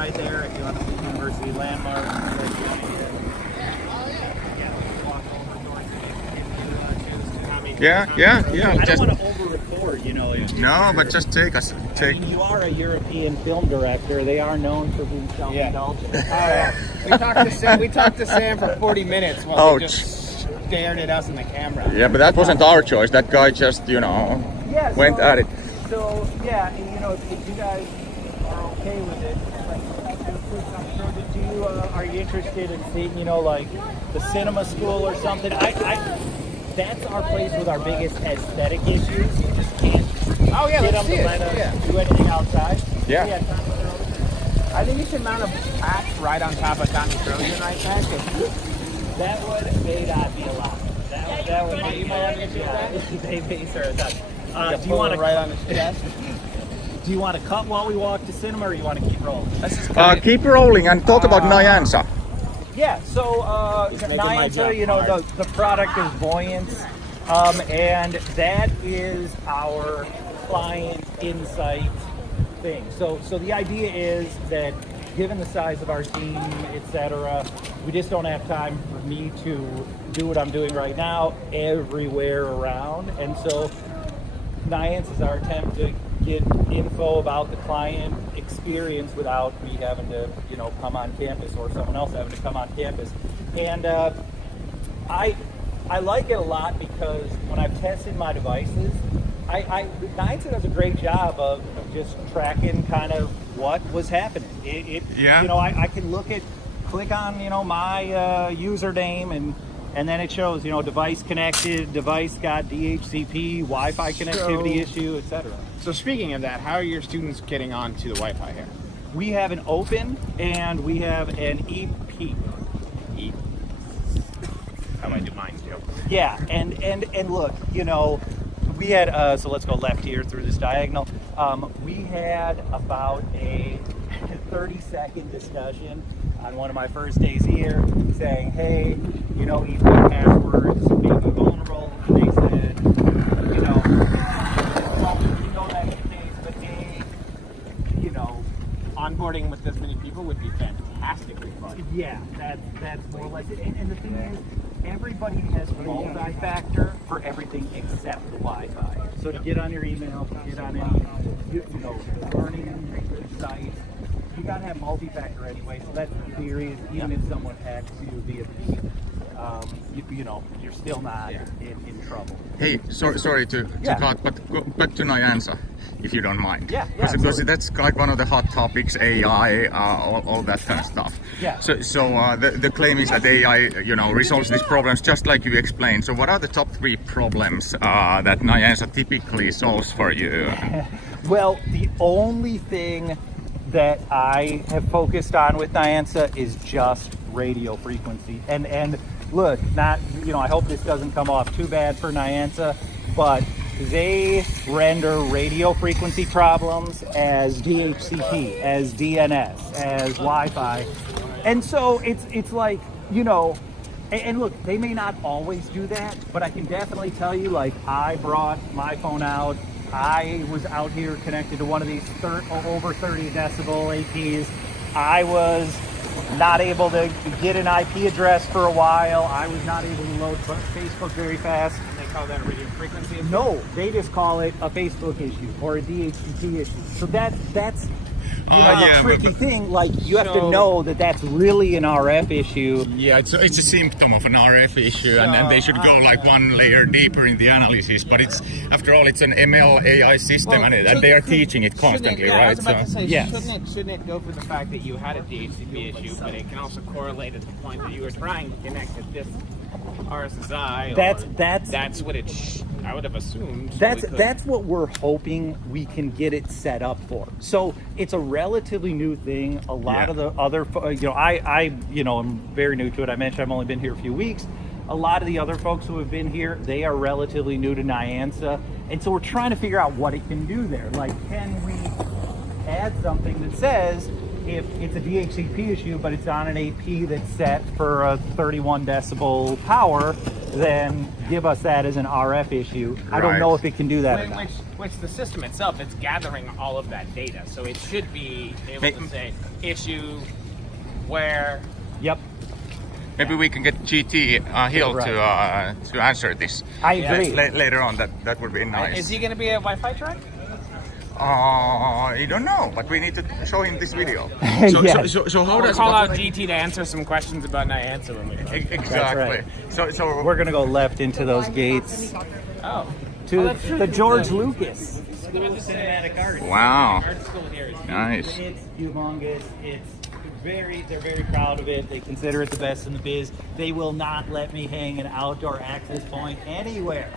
right there. If you want to see University landmark, Yeah. I don't want to over-record, you know. No, but just take us. I mean, you are a European film director. They are known for being self-indulgent. We talked to Sam for 40 minutes while he just stared at us in the camera. Yeah, but that wasn't our choice. That guy just, went at it. So, yeah, and, if you guys are okay with it, are you interested in seeing, like the cinema school or something? That's our place with our biggest aesthetic issues. You just can't get them to let us do anything outside. Yeah. I think you should mount a axe right on top of Tommy Trojan right back. That may not be allowed. That would be they may serve that. Do you want to right on his chest? Do you want to cut while we walk to cinema, or you want to keep rolling? Keep rolling and talk about Nyanza. Yeah, so Nyanza, the product is Voyance, and that is our client insight thing. So the idea is that given the size of our team, etc., we just don't have time for me to do what I'm doing right now everywhere around. And so Nyanza is our attempt to get info about the client experience without me having to, come on campus or someone else having to come on campus. And I like it a lot because when I've tested my devices, Nyanza does a great job of just tracking kind of what was happening. I can click on, my username and then it shows, device connected, device got DHCP, Wi-Fi connectivity issue, etc. So speaking of that, how are your students getting onto the Wi-Fi here? We have an open and we have an EP. How I do mine too. Yeah, and look, we had, so let's go left here through this diagonal. We had about a 30-second discussion on one of my first days here saying, hey, EP passwords may be vulnerable. They said, well, we know that's the case, but onboarding with this many people would be fantastically fun. Yeah, that's more like it. And the thing is, everybody has multi-factor for everything except the Wi-Fi. So to get on your email, to get on any, learning sites, you gotta have multi-factor anyway. So that's the theory. Even if someone hacks you via you're still not in trouble. Hey, sorry to cut, but go back to Nyanza, if you don't mind. Yeah. Because that's like one of the hot topics, AI, all that kind of stuff. Yeah. So the claim is that AI, resolves these problems just like you explained. So what are the top 3 problems that Nyanza typically solves for you? Well, the only thing that I have focused on with Nyanza is just radio frequency. And look, I hope this doesn't come off too bad for Nyanza, but they render radio frequency problems as DHCP, as DNS, as Wi-Fi. And so it's like, and look, they may not always do that, but I can definitely tell you, like, I brought my phone out. I was out here connected to one of these over 30 decibel APs. I was not able to get an IP address for a while. I was not able to load Facebook very fast. They call that a radio frequency issue? No, they just call it a Facebook issue or a DHCP issue. So that's the tricky thing. Like, you have to know that that's really an RF issue. Yeah, it's a symptom of an RF issue, and then they should go like one layer deeper in the analysis. But after all, it's an ML AI system, and they are teaching it constantly, right? I was about to say, yes. shouldn't it go for the fact that you had a DHCP issue, but it can also correlate at the point that you were trying to connect to this RSSI? That's what I would have assumed. That's what we're hoping we can get it set up for. So it's a relatively new thing. A lot of the other, I'm very new to it. I mentioned I've only been here a few weeks. A lot of the other folks who have been here, they are relatively new to Nyanza. And so we're trying to figure out what it can do there. Like, can we add something that says, if it's a DHCP issue, but it's on an AP that's set for a 31 decibel power, then give us that as an RF issue. I don't Right. know if it can do that or not. Which the system itself is gathering all of that data, so it should be able to say issue where. Yep. Maybe we can get GT Hill to answer this. I agree. Later on, that would be nice. Is he going to be a Wi-Fi truck? I don't know, but we need to show him this video. Yes. So how does Call out GT to answer some questions about Niantic when we talk. Exactly. That's So We're gonna go left into those gates Oh. to the George Lucas School of Cinematic Arts. wow, Art school here is nice. It's humongous. They're very proud of it. They consider it the best in the biz. They will not let me hang an outdoor access point anywhere.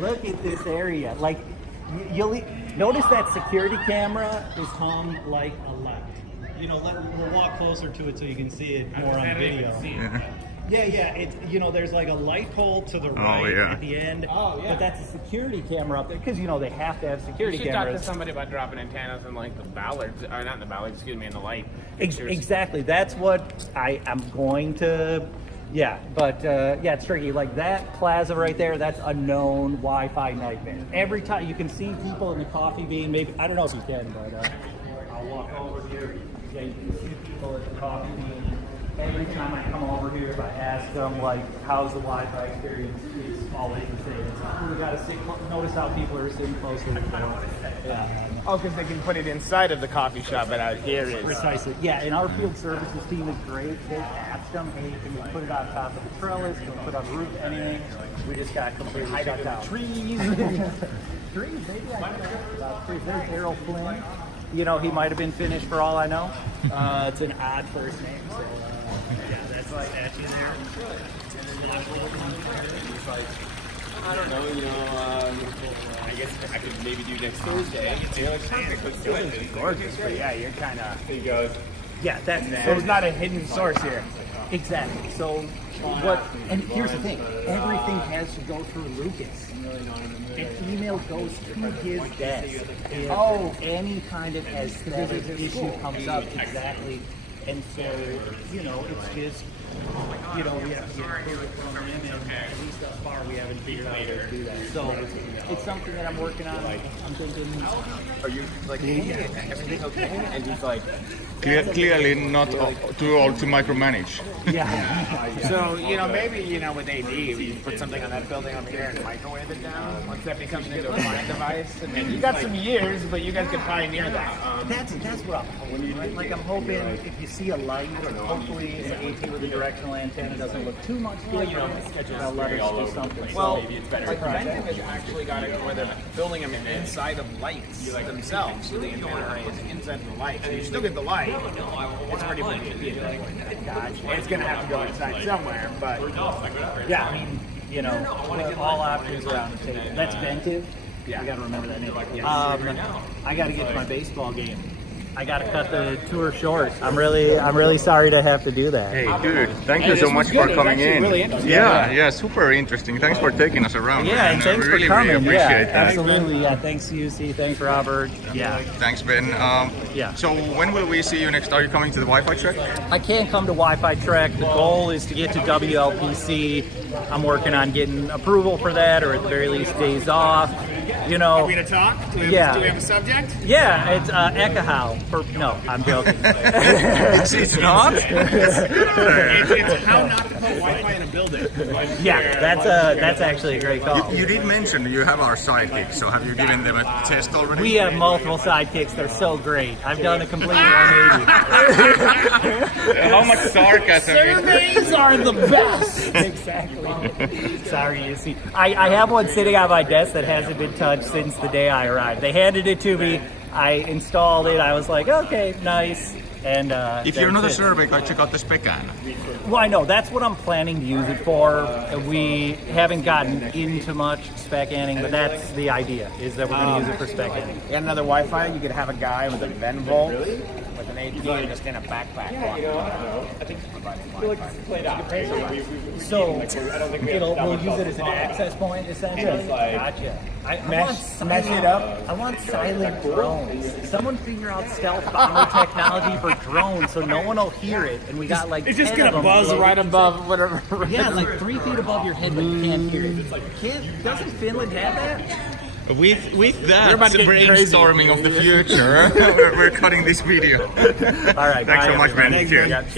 Look at this area. Like, you'll notice that security camera is hung like a light. You know, we'll walk closer to it so you can see it more on video. Yeah. It's, there's like a light pole to the right at the end. Oh, yeah. But that's a security camera up there because they have to have security You should talk to cameras. somebody about dropping antennas in like the ballards, or not in the ballards, excuse me, in the light. fixtures. Exactly. That's what I am going to. Yeah, but it's tricky. Like that plaza right there, that's a known Wi-Fi nightmare. Every time you can see people in the coffee bean, maybe I don't know if you can, but I'll walk over here. Yeah, you can see people at the coffee bean. Every time I come over here, if I ask them like, "How's the Wi-Fi experience?" It's always the same. We got to sit. Notice how people are sitting close to the door. Yeah. Oh, because they can put it inside of the coffee shop, but out here is. Precisely. Yeah, and our field services team is great. They asked them, "Hey, can we put it on top of the trellis? Can we put it on the roof? Anything?" We just got completely shut down. Trees. Trees, maybe I know about trees. There's Errol Flynn. He might have been finished for all I know. It's an odd first name, so that's like at you there. I don't know, I guess I could maybe do next Thursday. Let's do it. It's gorgeous, but yeah, you're kind of. There you go. Yeah, that's So it's not a hidden source here. exactly. So and here's the thing, everything has to go through Lucas. An email goes to his desk if any kind of aesthetic issue comes up. Exactly. And so, it's just, we have to get approval from him, and at least thus far we haven't figured out how to do that. So it's something that I'm working on. I'm thinking, Are you like, hey, everything okay? And he's like, Clearly not too old to micromanage. yeah. so, maybe, with AD, we put something on that building over here and microwave it down once that becomes into a client device. And then you got some years, but you guys could pioneer that. That's what I'm hoping, right? Like I'm hoping if you see a light, hopefully an AT with a directional antenna doesn't look too much different. I'll let us do something. Well, like Ventive has actually got it where they're building them inside of lights themselves. So the antenna array is inside of the light. So you still get the light. It's pretty much it's going to have to go inside somewhere, but Yeah, I mean, all options are on the table. That's Ventive. Yeah. I got to remember that name. I got to get to my baseball game. I got to cut the tour short. I'm really sorry to have to do that. Hey, dude, thank you so much for coming in. Really interesting. Yeah, super interesting. Thanks for taking us around. Yeah, man. and thanks I really, for coming. really appreciate Yeah, that. absolutely. Yeah, thanks UC. Thanks Robert. Yeah. Thanks, Ben. Yeah. So when will we see you next? Are you coming to the Wi-Fi Trek? I can't come to Wi-Fi Trek. The goal is to get to WLPC. I'm working on getting approval for that, or at the very least days off. Are we going to talk? Do we have a subject? Yeah, it's Ekahau. No, I'm joking. It's not. It's how not to put Wi-Fi in a building. Yeah, that's actually a great call. You did mention you have our sidekicks, so have you given them a test already? We have multiple sidekicks. They're so great. I've done a complete 180. How much sarcasm? Surveys are the best. Exactly. Sorry, you see. I have one sitting on my desk that hasn't been touched since the day I arrived. They handed it to me. I installed it. I was like, okay, nice. And if you're not a survey guy, check out the Specan. Well, I know that's what I'm planning to use it for. We haven't gotten into much spec anning, but that's the idea, is that we're going to use it for spec anning. And another Wi-Fi, you could have a guy with a Venvolt with an AP just in a backpack. So we'll use it as an access point, essentially. Gotcha. Mesh it up. I want silent drones. Someone figure out stealth bomber technology for drones so no one will hear it, and we got like It's just 10 of gonna them buzz floating. right above whatever. Yeah, like 3 feet above your head, but you can't hear it. Doesn't Finland have that? With that We're about to get brainstorming of the future, we're cutting this video. All right, Thanks bye, so much, man. everyone. Cheers. Yeah, cheers.